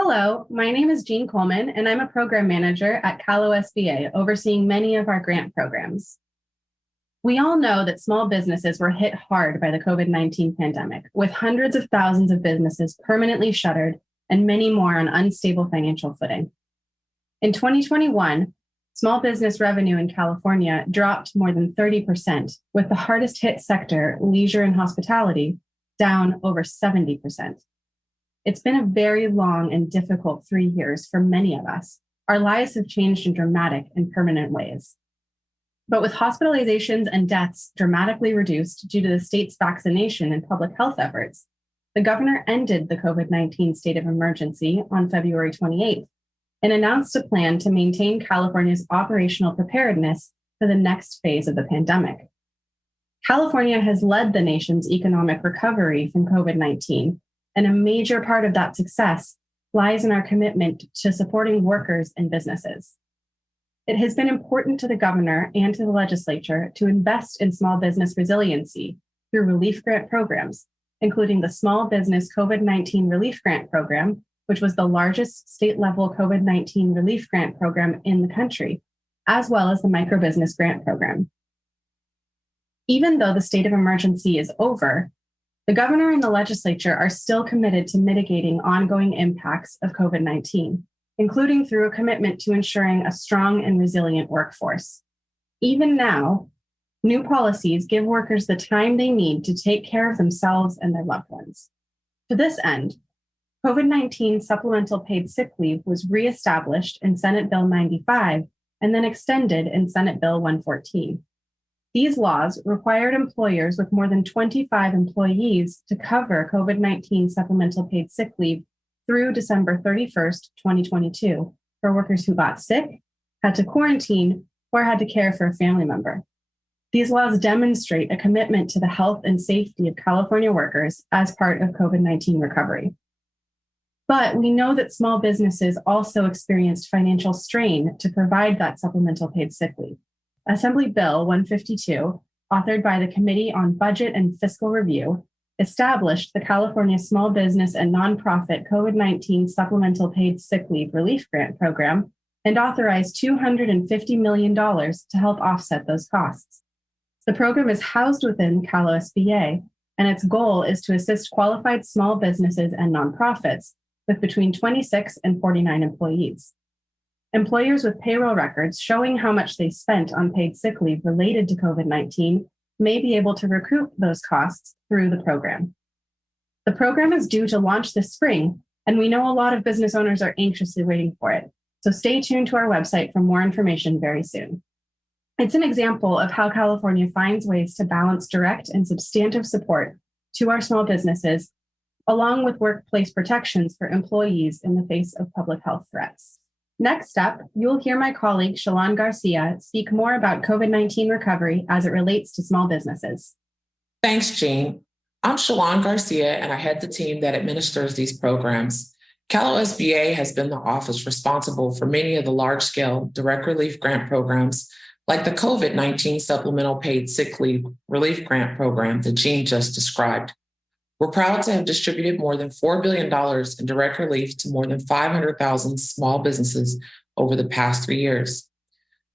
Hello, my name is Jean Coleman, and I'm a program manager at CalOSBA, overseeing many of our grant programs. We all know that small businesses were hit hard by the COVID-19 pandemic, with hundreds of thousands of businesses permanently shuttered and many more on unstable financial footing. In 2021, small business revenue in California dropped more than 30%, with the hardest hit sector, leisure and hospitality, down over 70%. It's been a very long and difficult 3 years for many of us. Our lives have changed in dramatic and permanent ways. But with hospitalizations and deaths dramatically reduced due to the state's vaccination and public health efforts, the governor ended the COVID-19 state of emergency on February 28th and announced a plan to maintain California's operational preparedness for the next phase of the pandemic. California has led the nation's economic recovery from COVID-19, and a major part of that success lies in our commitment to supporting workers and businesses. It has been important to the governor and to the legislature to invest in small business resiliency through relief grant programs, including the Small Business COVID-19 Relief Grant Program, which was the largest state-level COVID-19 relief grant program in the country, as well as the Microbusiness Grant Program. Even though the state of emergency is over, the governor and the legislature are still committed to mitigating ongoing impacts of COVID-19, including through a commitment to ensuring a strong and resilient workforce. Even now, new policies give workers the time they need to take care of themselves and their loved ones. To this end, COVID-19 supplemental paid sick leave was reestablished in Senate Bill 95 and then extended in Senate Bill 114. These laws required employers with more than 25 employees to cover COVID-19 supplemental paid sick leave through December 31st, 2022, for workers who got sick, had to quarantine, or had to care for a family member. These laws demonstrate a commitment to the health and safety of California workers as part of COVID-19 recovery. But we know that small businesses also experienced financial strain to provide that supplemental paid sick leave. Assembly Bill 152, authored by the Committee on Budget and Fiscal Review, established the California Small Business and Nonprofit COVID-19 Supplemental Paid Sick Leave Relief Grant Program and authorized $250 million to help offset those costs. The program is housed within CalOSBA, and its goal is to assist qualified small businesses and nonprofits with between 26 and 49 employees. Employers with payroll records showing how much they spent on paid sick leave related to COVID-19 may be able to recoup those costs through the program. The program is due to launch this spring, and we know a lot of business owners are anxiously waiting for it. So stay tuned to our website for more information very soon. It's an example of how California finds ways to balance direct and substantive support to our small businesses, along with workplace protections for employees in the face of public health threats. Next up, you'll hear my colleague, Shalawn Garcia, speak more about COVID-19 recovery as it relates to small businesses. Thanks, Jean. I'm Shalawn Garcia, and I head the team that administers these programs. CalOSBA has been the office responsible for many of the large-scale direct relief grant programs, like the COVID-19 Supplemental Paid Sick Leave Relief Grant Program that Jean just described. We're proud to have distributed more than $4 billion in direct relief to more than 500,000 small businesses over the past 3 years.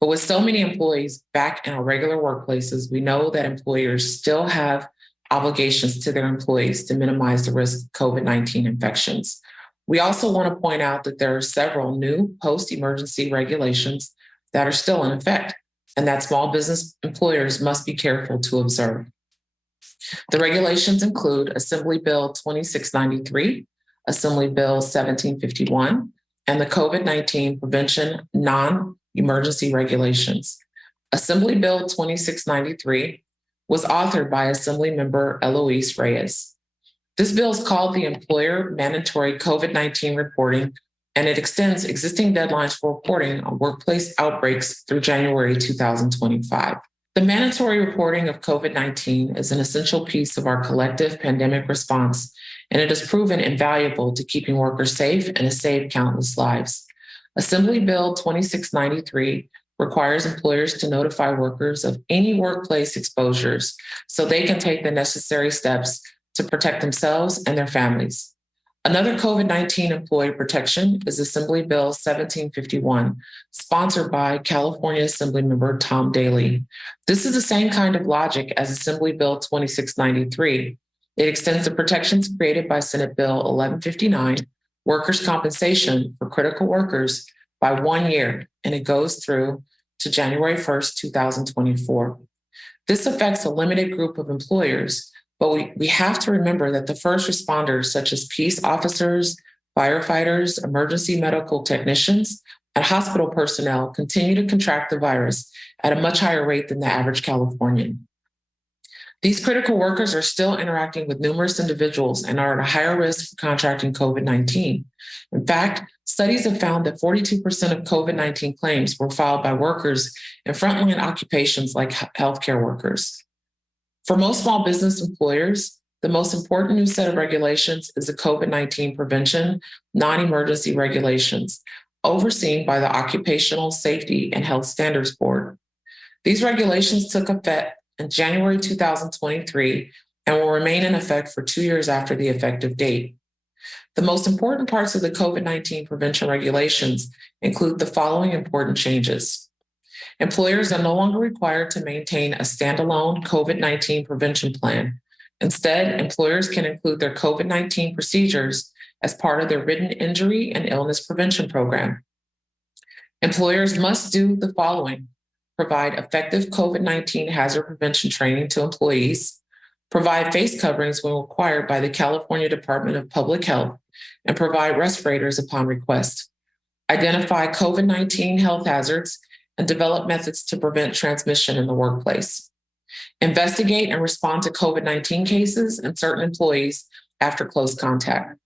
But with so many employees back in our regular workplaces, we know that employers still have obligations to their employees to minimize the risk of COVID-19 infections. We also want to point out that there are several new post-emergency regulations that are still in effect, and that small business employers must be careful to observe. The regulations include Assembly Bill 2693, Assembly Bill 1751, and the COVID-19 Prevention Non-Emergency Regulations. Assembly Bill 2693 was authored by Assemblymember Eloise Reyes. This bill is called the Employer Mandatory COVID-19 Reporting, and it extends existing deadlines for reporting on workplace outbreaks through January 2025. The mandatory reporting of COVID-19 is an essential piece of our collective pandemic response, and it has proven invaluable to keeping workers safe and has saved countless lives. Assembly Bill 2693 requires employers to notify workers of any workplace exposures so they can take the necessary steps to protect themselves and their families. Another COVID-19 employee protection is Assembly Bill 1751, sponsored by California Assemblymember Tom Daly. This is the same kind of logic as Assembly Bill 2693. It extends the protections created by Senate Bill 1159, workers' compensation for critical workers, by 1 year, and it goes through to January 1st, 2024. This affects a limited group of employers, but we have to remember that the first responders, such as peace officers, firefighters, emergency medical technicians, and hospital personnel, continue to contract the virus at a much higher rate than the average Californian. These critical workers are still interacting with numerous individuals and are at a higher risk for contracting COVID-19. In fact, studies have found that 42% of COVID-19 claims were filed by workers in frontline occupations like healthcare workers. For most small business employers, the most important new set of regulations is the COVID-19 prevention non-emergency regulations, overseen by the Occupational Safety and Health Standards Board. These regulations took effect in January 2023 and will remain in effect for 2 years after the effective date. The most important parts of the COVID-19 prevention regulations include the following important changes. Employers are no longer required to maintain a standalone COVID-19 prevention plan. Instead, employers can include their COVID-19 procedures as part of their written injury and illness prevention program. Employers must do the following: provide effective COVID-19 hazard prevention training to employees, provide face coverings when required by the California Department of Public Health, and provide respirators upon request, identify COVID-19 health hazards, and develop methods to prevent transmission in the workplace. Investigate and respond to COVID-19 cases and certain employees after close contact.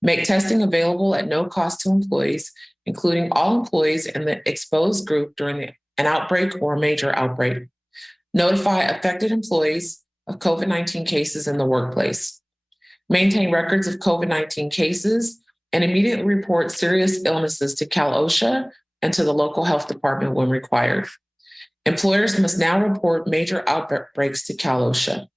Make testing available at no cost to employees, including all employees in the exposed group during an outbreak or a major outbreak. Notify affected employees of COVID-19 cases in the workplace. Maintain records of COVID-19 cases and immediately report serious illnesses to CalOSBA and to the local health department when required. Employers must now report major outbreaks to CalOSBA.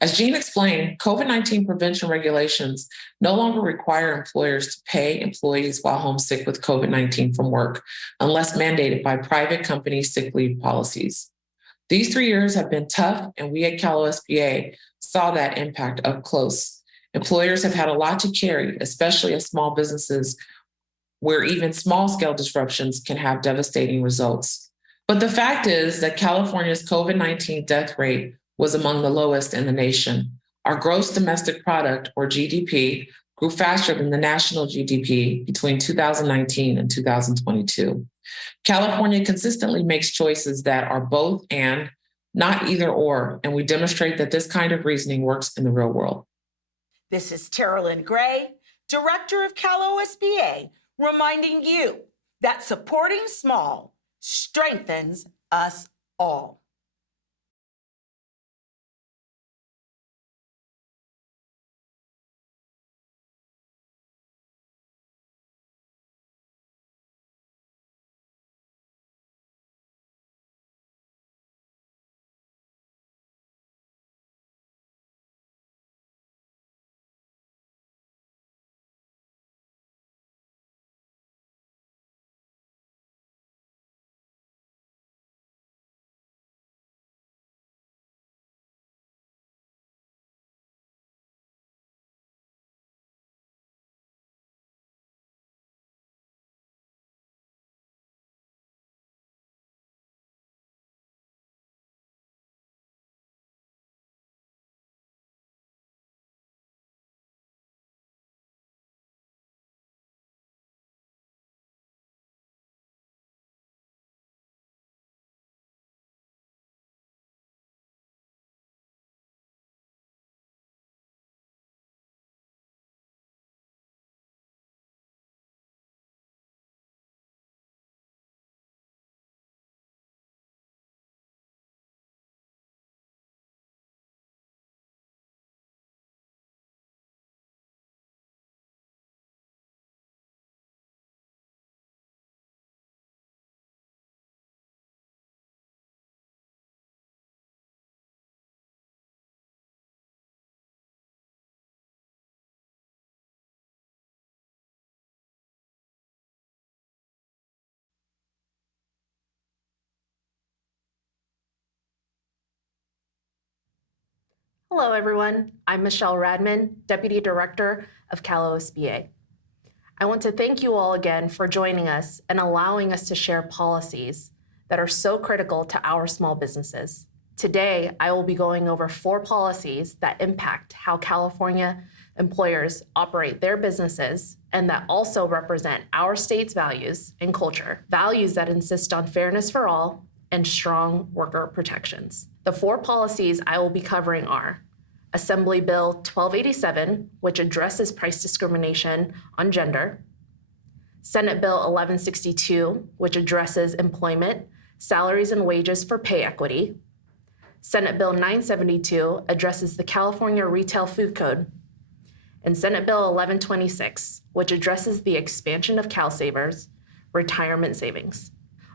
As Jean explained, COVID-19 prevention regulations no longer require employers to pay employees while homesick with COVID-19 from work, unless mandated by private company sick leave policies. These 3 years have been tough, and we at CalOSBA saw that impact up close. Employers have had a lot to carry, especially as small businesses, where even small-scale disruptions can have devastating results. But the fact is that California's COVID-19 death rate was among the lowest in the nation. Our gross domestic product, or GDP, grew faster than the national GDP between 2019 and 2022. California consistently makes choices that are both and, not either or, and we demonstrate that this kind of reasoning works in the real world. This is Terralyn Gray, Director of CalOSBA, reminding you that supporting small strengthens us all. Hello, everyone. I'm Michelle Radman, Deputy Director of CalOSBA. I want to thank you all again for joining us and allowing us to share policies that are so critical to our small businesses. Today, I will be going over 4 policies that impact how California employers operate their businesses and that also represent our state's values and culture, values that insist on fairness for all and strong worker protections. The 4 policies I will be covering are Assembly Bill 1287, which addresses price discrimination on gender, Senate Bill 1162, which addresses employment, salaries, and wages for pay equity, Senate Bill 972 addresses the California Retail Food Code, and Senate Bill 1126, which addresses the expansion of CalSavers retirement savings.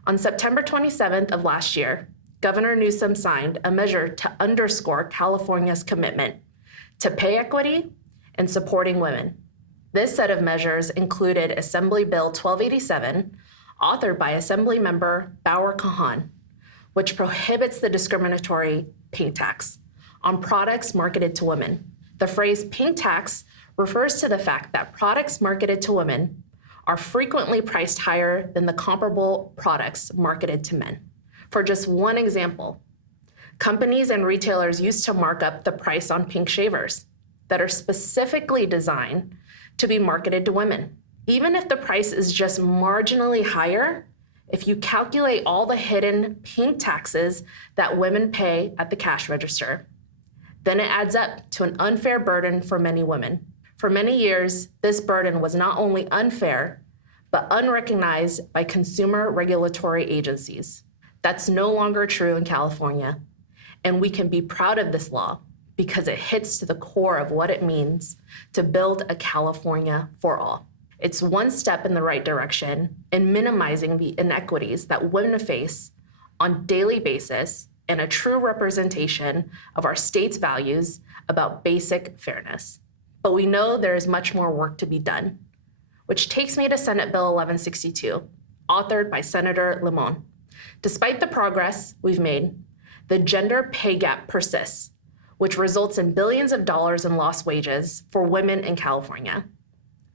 On September 27th of last year, Governor Newsom signed a measure to underscore California's commitment to pay equity and supporting women. This set of measures included Assembly Bill 1287, authored by Assemblymember Bauer Kahan, which prohibits the discriminatory pink tax on products marketed to women. The phrase pink tax refers to the fact that products marketed to women are frequently priced higher than the comparable products marketed to men. For just one example, companies and retailers used to mark up the price on pink shavers that are specifically designed to be marketed to women. Even if the price is just marginally higher, if you calculate all the hidden pink taxes that women pay at the cash register, then it adds up to an unfair burden for many women. For many years, this burden was not only unfair, but unrecognized by consumer regulatory agencies. That's no longer true in California, and we can be proud of this law because it hits to the core of what it means to build a California for all. It's one step in the right direction in minimizing the inequities that women face on a daily basis and a true representation of our state's values about basic fairness. But we know there is much more work to be done, which takes me to Senate Bill 1162, authored by Senator Limon. Despite the progress we've made, the gender pay gap persists, which results in billions of dollars in lost wages for women in California.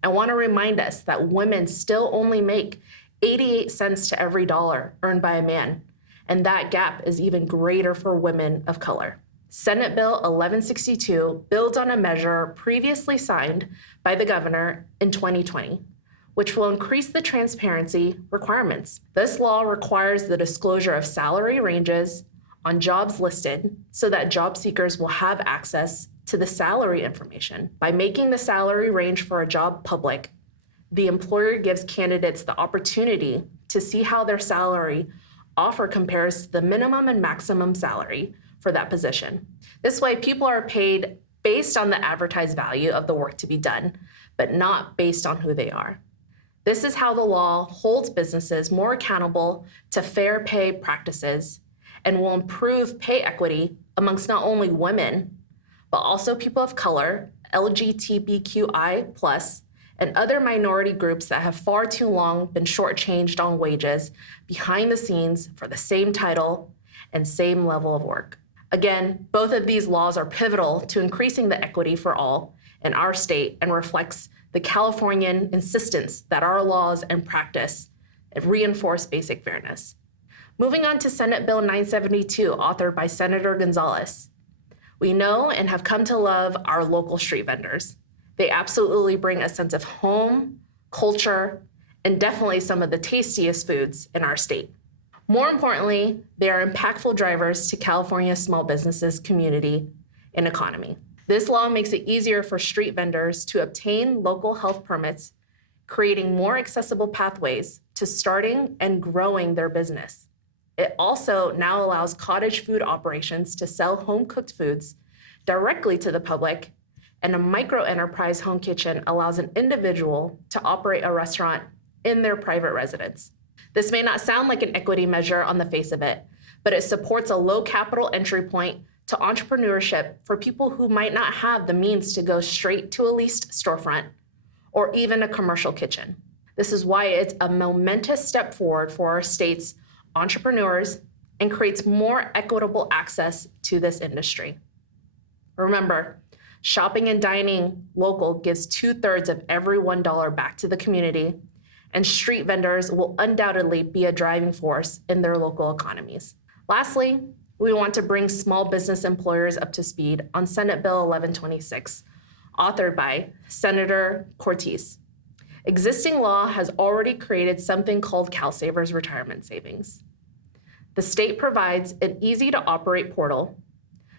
I want to remind us that women still only make 88 cents to every dollar earned by a man, and that gap is even greater for women of color. Senate Bill 1162 builds on a measure previously signed by the governor in 2020, which will increase the transparency requirements. This law requires the disclosure of salary ranges on jobs listed so that job seekers will have access to the salary information. By making the salary range for a job public, the employer gives candidates the opportunity to see how their salary offer compares to the minimum and maximum salary for that position. This way, people are paid based on the advertised value of the work to be done, but not based on who they are. This is how the law holds businesses more accountable to fair pay practices and will improve pay equity amongst not only women, but also people of color, LGBTQI+, and other minority groups that have far too long been shortchanged on wages behind the scenes for the same title and same level of work. Again, both of these laws are pivotal to increasing the equity for all in our state and reflects the Californian insistence that our laws and practice reinforce basic fairness. Moving on to Senate Bill 972, authored by Senator Gonzalez. We know and have come to love our local street vendors. They absolutely bring a sense of home, culture, and definitely some of the tastiest foods in our state. More importantly, they are impactful drivers to California's small businesses, community, and economy. This law makes it easier for street vendors to obtain local health permits, creating more accessible pathways to starting and growing their business. It also now allows cottage food operations to sell home-cooked foods directly to the public, and a micro-enterprise home kitchen allows an individual to operate a restaurant in their private residence. This may not sound like an equity measure on the face of it, but it supports a low capital entry point to entrepreneurship for people who might not have the means to go straight to a leased storefront or even a commercial kitchen. This is why it's a momentous step forward for our state's entrepreneurs and creates more equitable access to this industry. Remember, shopping and dining local gives 2/3 of every $1 back to the community, and street vendors will undoubtedly be a driving force in their local economies. Lastly, we want to bring small business employers up to speed on Senate Bill 1126, authored by Senator Cortez. Existing law has already created something called CalSavers Retirement Savings. The state provides an easy-to-operate portal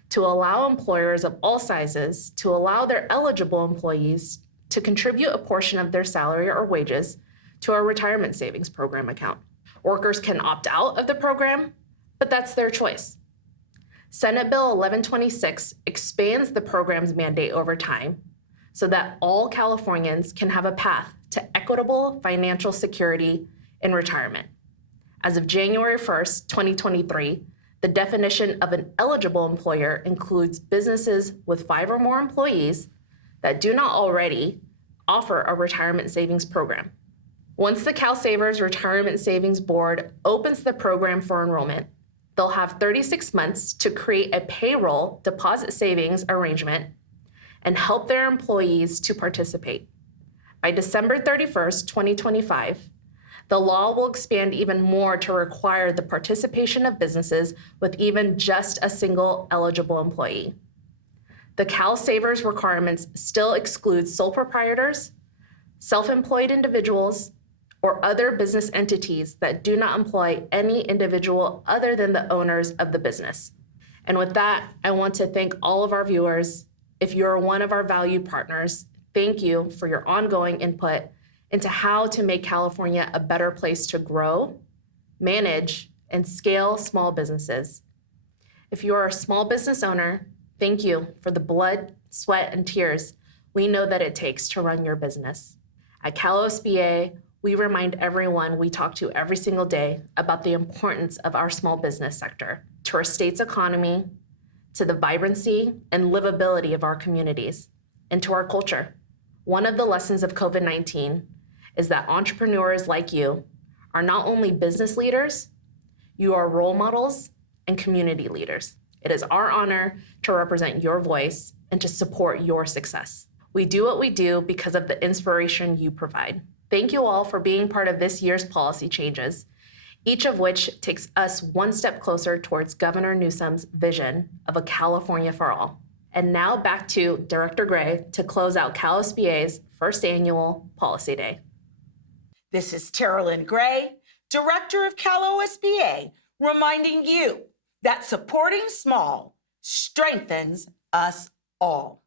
to allow employers of all sizes to allow their eligible employees to contribute a portion of their salary or wages to our retirement savings program account. Workers can opt out of the program, but that's their choice. Senate Bill 1126 expands the program's mandate over time so that all Californians can have a path to equitable financial security in retirement. As of January 1st, 2023, the definition of an eligible employer includes businesses with 5 or more employees that do not already offer a retirement savings program. Once the CalSavers Retirement Savings Board opens the program for enrollment, they'll have 36 months to create a payroll deposit savings arrangement and help their employees to participate. By December 31st, 2025, the law will expand even more to require the participation of businesses with even just a single eligible employee. The CalSavers requirements still exclude sole proprietors, self-employed individuals, or other business entities that do not employ any individual other than the owners of the business. And with that, I want to thank all of our viewers. If you're one of our valued partners, thank you for your ongoing input into how to make California a better place to grow, manage, and scale small businesses. If you are a small business owner, thank you for the blood, sweat, and tears we know that it takes to run your business. At CalOSBA, we remind everyone we talk to every single day about the importance of our small business sector to our state's economy, to the vibrancy and livability of our communities, and to our culture. One of the lessons of COVID-19 is that entrepreneurs like you are not only business leaders, you are role models and community leaders. It is our honor to represent your voice and to support your success. We do what we do because of the inspiration you provide. Thank you all for being part of this year's policy changes, each of which takes us one step closer towards Governor Newsom's vision of a California for all. And now back to Director Gray to close out CalOSBA's first annual Policy Day. This is Terralyn Gray, Director of CalOSBA, reminding you that supporting small strengthens us all.